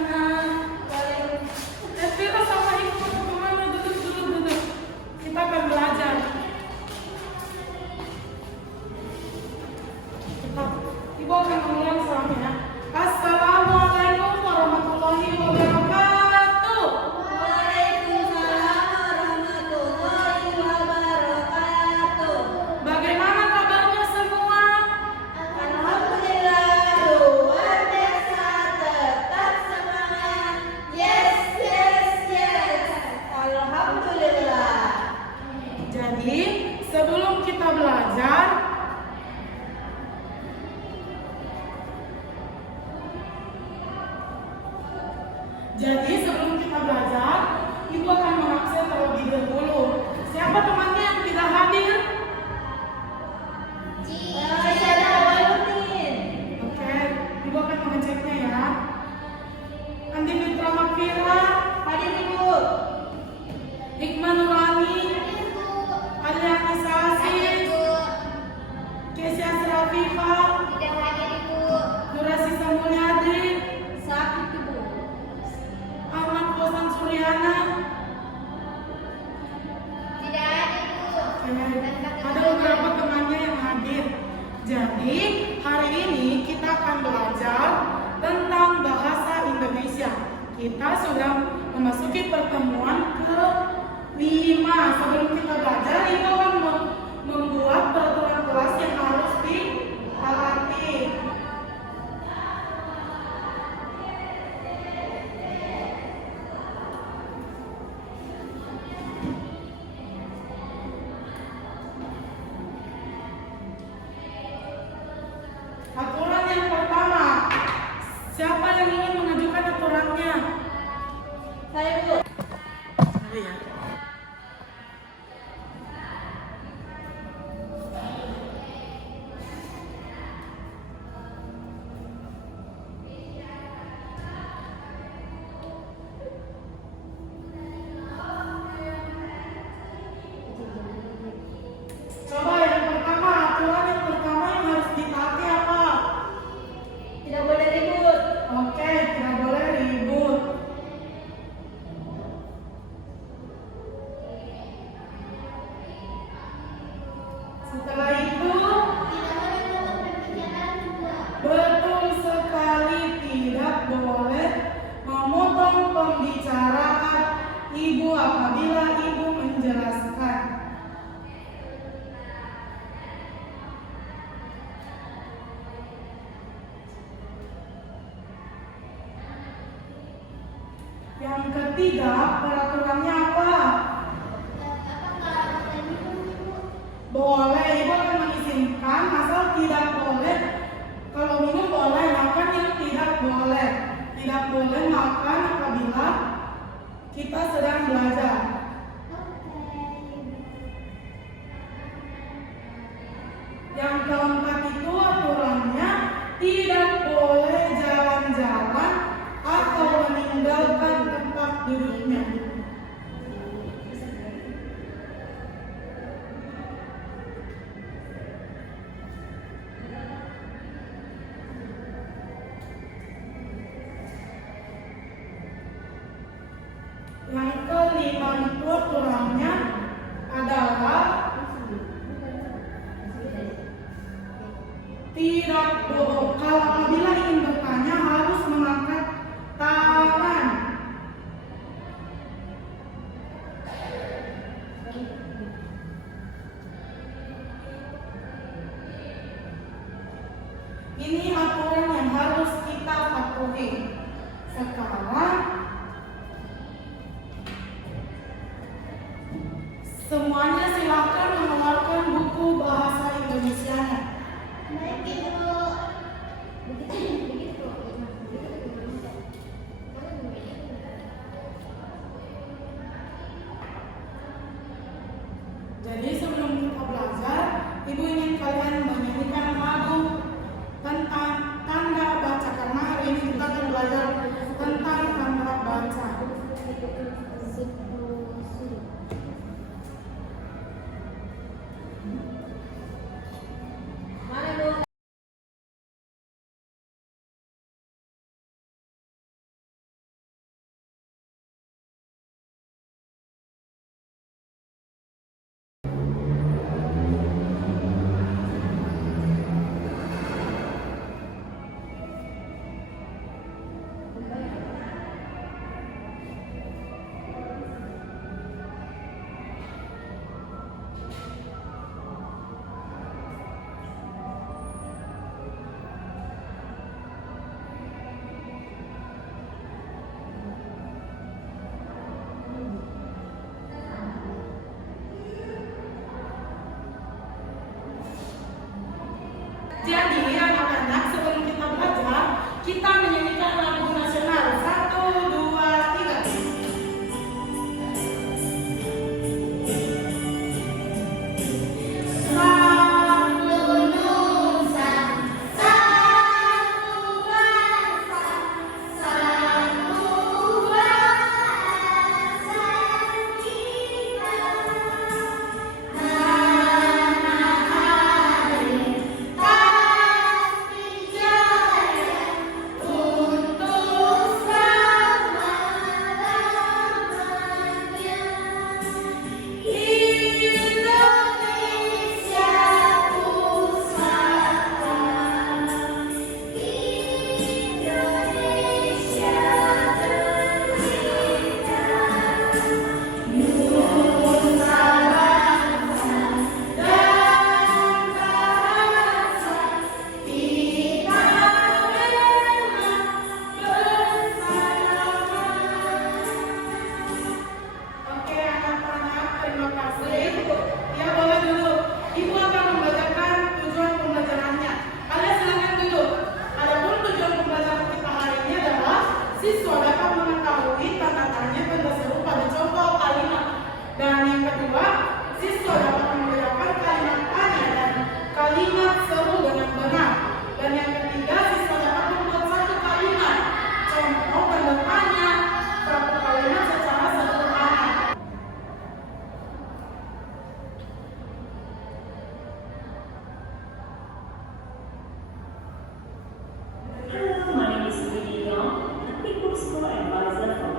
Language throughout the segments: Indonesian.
sana. Vira sama ibu kemana? Duduk. Kita akan belajar. Ibu akan mengulang salamnya. Assalamualaikum warahmatullahi wabarakatuh. Waalaikumsalam warahmatullahi wabarakatuh. Bagaimana kabarnya semua? Alhamdulillah, luar biasa, tetap semangat. Yes. Alhamdulillah. Jadi sebelum kita belajar, Ibu akan mengabsen terlebih dahulu. Siapa temannya yang tidak hadir? Saya Walutin. Oke, Ibu akan mengeceknya ya. Andi Mitra Makfira, Hadir Ibu. Hikmah Nurani, Aliani Sasin, Kesya Srafifa, Tidak hadir Ibu. Nurasi Samulyadi, Sakit Ibu. Ahmad Bosan Suryana. Tidak hadir Ibu. Ada beberapa temannya yang hadir. Jadi hari ini kita akan belajar tentang bahasa Indonesia. Kita sudah memasuki pertemuan ke-5. Sebelum kita belajar, Ibu akan membuat peraturan kelas yang harus ditaati. Aturan yang pertama, siapa yang ingin mengajukan aturannya? Saya Bu. Iya. Coba yang pertama, aturan yang pertama yang harus ditaati apa? Tidak boleh ribut. Oke, tidak boleh ribut. Setelah itu, betul sekali tidak boleh memotong pembicaraan Ibu apabila Ibu menjelaskan. Yang ketiga, peraturannya apa? Boleh, Ibu akan mengizinkan, asal tidak boleh. Kalau minum boleh, makan yang tidak boleh. Tidak boleh makan apabila kita sedang belajar. Yang keempat itu aturannya tidak boleh jalan-jalan atau meninggalkan tempat duduknya. Yang kelima itu aturannya adalah tidak boleh, kalau apabila ingin bertanya harus mengangkat tangan. Ini aturan yang harus kita patuhi. Sekarang semuanya silakan mengeluarkan buku bahasa Indonesianya. Baik Ibu.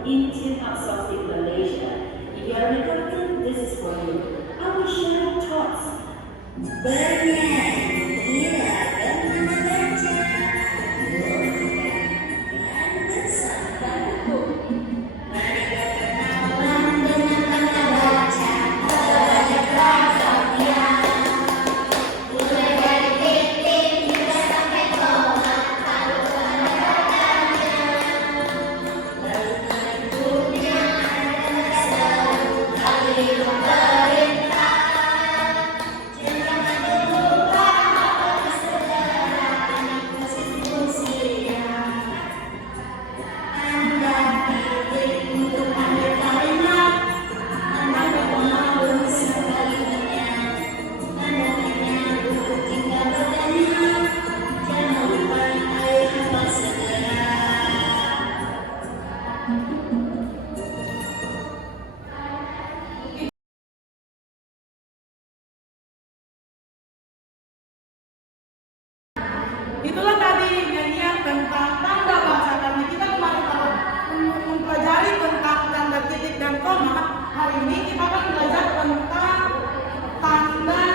in Tip Top Softly Malaysia. If you are recording, this is for you. I will share thoughts. Banyak, iya, bernama baca. Dan bersama buku. Mari berkenalan dengan tanda baca. Banyak ragam yang mulai dari titik hingga sampai koma. Harus tanda bacanya. Lalu bentuknya adalah selalu kali pemerintah. Jangan lupa apakah saudara ini konstitusinya. Anda dipilih untuk pandai kalimat, Anda berpengaruh sebaliknya. Anda menyambut tinggal bertanya, jangan lupa air apa segera. Itulah tadi nyanyian tentang tanda baca. Karena kita kemarin kalau mempelajari tentang tanda titik dan koma, hari ini kita akan belajar tentang tanda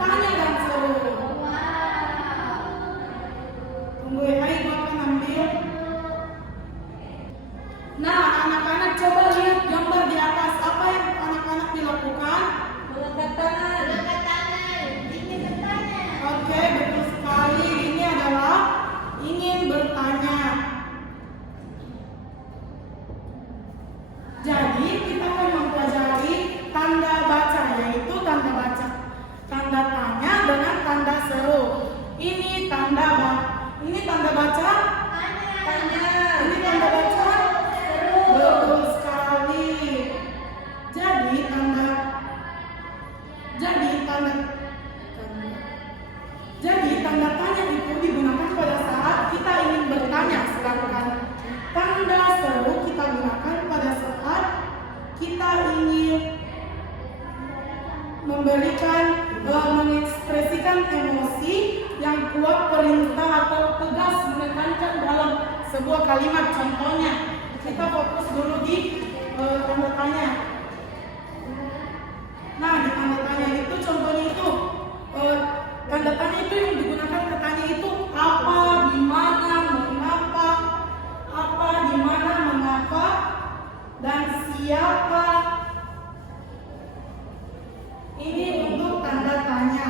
tanya dan seru. Tunggu ya, ayo gua akan ambil. Nah, anak-anak coba lihat gambar di atas. Apa yang anak-anak dilakukan? Mengangkat tangan. Mengangkat tangan. Ingin bertanya. Oke, betul sekali. Ini adalah ingin bertanya. Jadi kita akan mempelajari tanda baca, yaitu tanda baca, tanda tanya dengan tanda seru. Ini tanda baca. Tanya. Ini tanda baca. Betul sekali. Jadi tanda tanya itu digunakan pada saat kita ingin bertanya, sedangkan tanda seru kita gunakan pada saat kita ingin mengekspresikan emosi yang kuat, perintah atau tegas menekankan dalam sebuah kalimat. Contohnya, kita fokus dulu di tanda tanya. Nah, di tanda tanya itu contohnya itu tanda tanya itu yang digunakan katanya itu apa, di mana, mengapa, apa, di mana, mengapa, dan siapa. Ini untuk tanda tanya.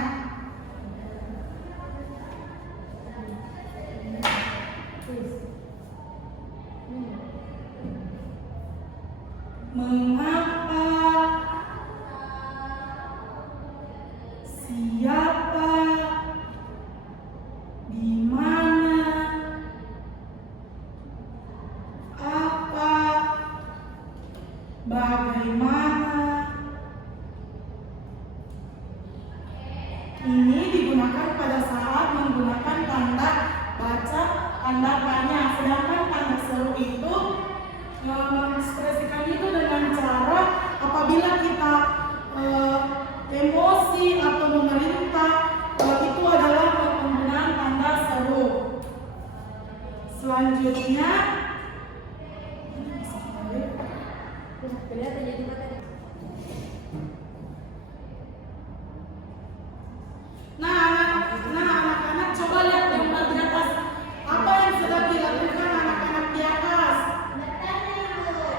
Mengapa, siapa, di mana, apa, bagaimana. Ini digunakan pada saat menggunakan tanda baca, tanda tanya. Sedangkan tanda seru itu mengekspresikan itu dengan cara apabila kita emosi atau memerintah, itu adalah penggunaan tanda seru. Selanjutnya, Kelihatan jadi mata. anak-anak coba lihat gambar di atas. Apa yang sedang dilakukan anak-anak di atas? Bertanya, Bu.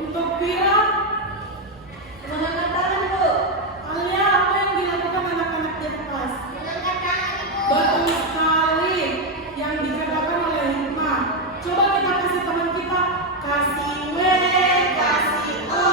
Untuk Vira, Mengangkat tangan, Bu. Alia, apa yang dilakukan anak-anak di atas? Mengangkat tangan, Bu. Betul sekali yang dikatakan oleh Hikmah. Coba kita kasih teman kita, kasih W, kasih O,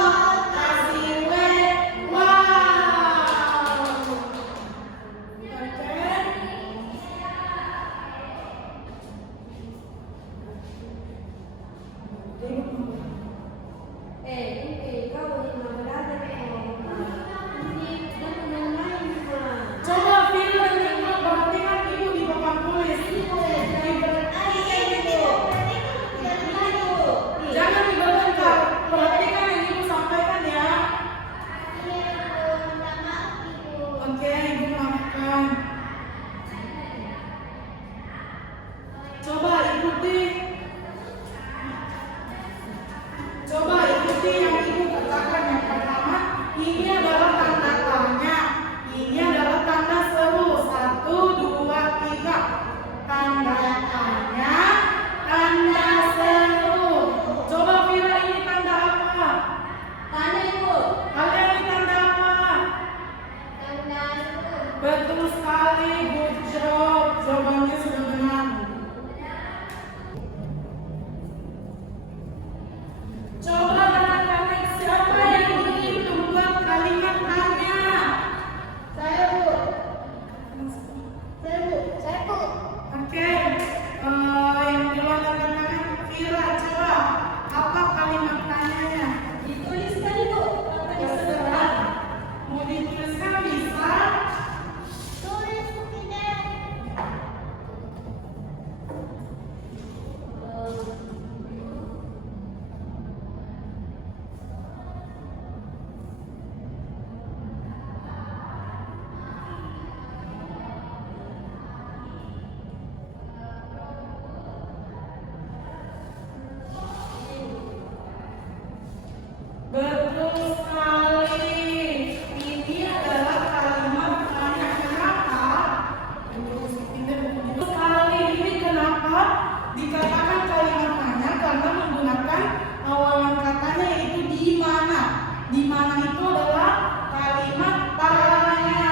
dikatakan kalimat tanya karena menggunakan awalan katanya yaitu di mana. Di mana itu adalah kalimat tanya.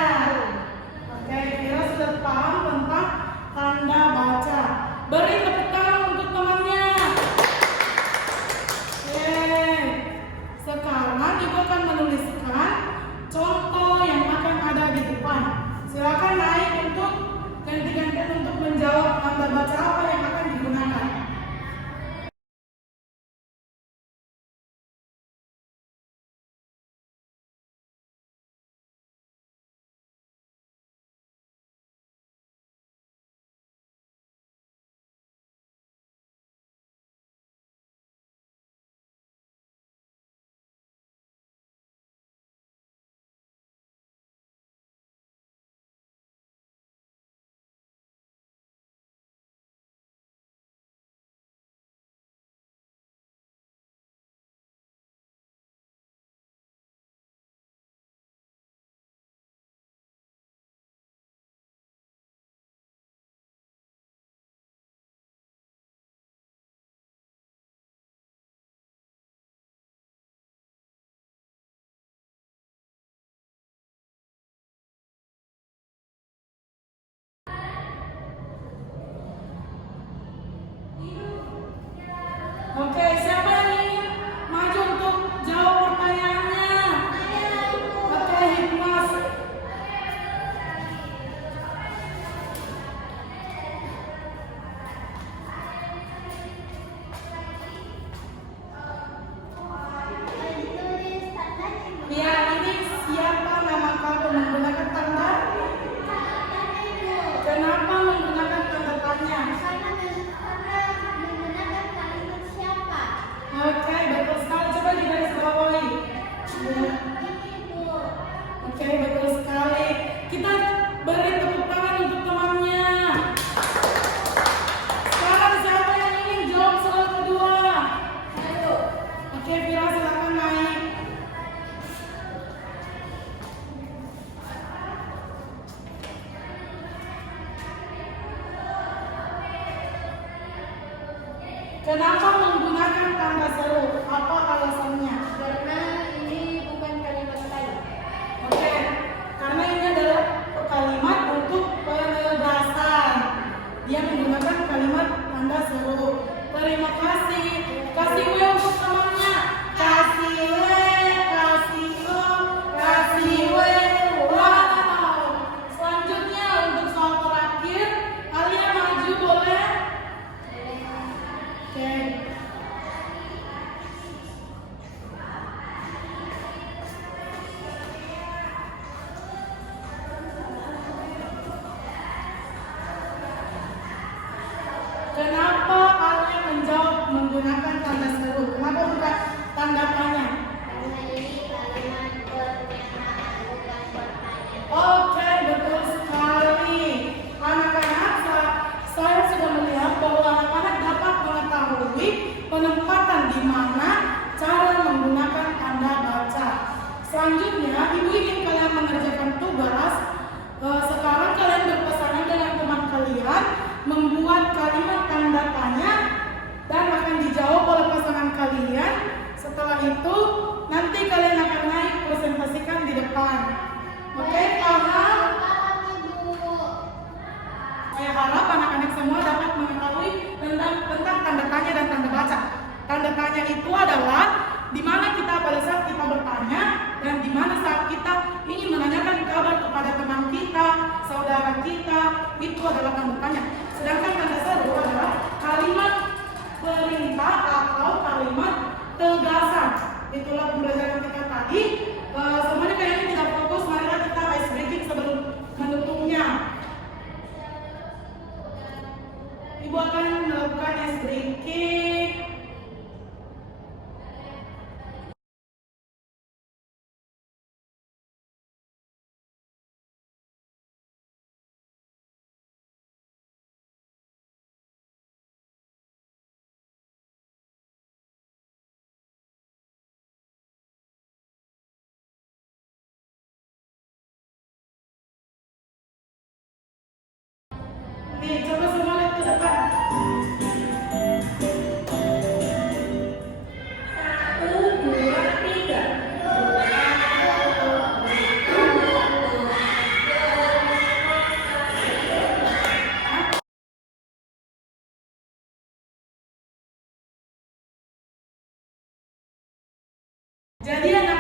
Oke, kira sudah paham tentang tanda baca. Beri tepuk tangan untuk temannya. Yeay. Sekarang ibu akan menuliskan contoh yang akan ada di depan. Silakan naik untuk ganti-gantian untuk menjawab tanda baca apa yang akan digunakan. Oke, siapa yang ingin maju untuk jawab pertanyaannya? Oke, Hikmas. Ya, ini siapa nama kamu menggunakan tanda? Kenapa menggunakan tanda tanya? Oke, betul sekali. Coba digaris bawahi. Oke, betul sekali. Kita beri tepuk tangan untuk temannya. Sekarang siapa yang ingin jawab soal kedua? Oke, Vira silakan naik. Kenapa menggunakan tanda seru? Apa alasannya? Karena ini bukan kalimat tanya. Oke, karena ini adalah kalimat untuk penegasan. Dia menggunakan kalimat tanda seru. Terima kasih. Kasih W untuk temannya. Kasih W, kasih O, kasih W. Wow. Selanjutnya untuk soal terakhir, kalian maju boleh? Oke. Kenapa kalian menjawab menggunakan tanda seru? Kenapa bukan tanda tanya? Karena ini kalimat pernyataan bukan pertanyaan. Oke, betul sekali. Anak-anak, saya sudah melihat bahwa anak-anak dapat mengetahui penempatan di mana cara menggunakan tanda baca. Selanjutnya, ibu ingin kalian mengerjakan tugas. Sekarang kalian berpasangan dengan teman kalian membuat kalimat tanda tanya dan akan dijawab oleh pasangan kalian. Setelah itu, nanti kalian akan naik presentasikan di depan. Oke, paham? Saya harap anak-anak semua dapat mengetahui tentang tanda tanya dan tanda baca. Tanda tanya itu adalah di mana kita pada saat kita bertanya dan di mana saat kita ingin menanyakan kabar kepada teman kita, saudara kita, itu adalah tanda tanya. Sedangkan tanda seru adalah kalimat perintah atau kalimat tegasan. Itulah pembelajaran kita tadi. Semuanya kayaknya tidak fokus, marilah kita ice breaking sebelum menutupnya. Ibu akan melakukan ice breaking. Jadi anak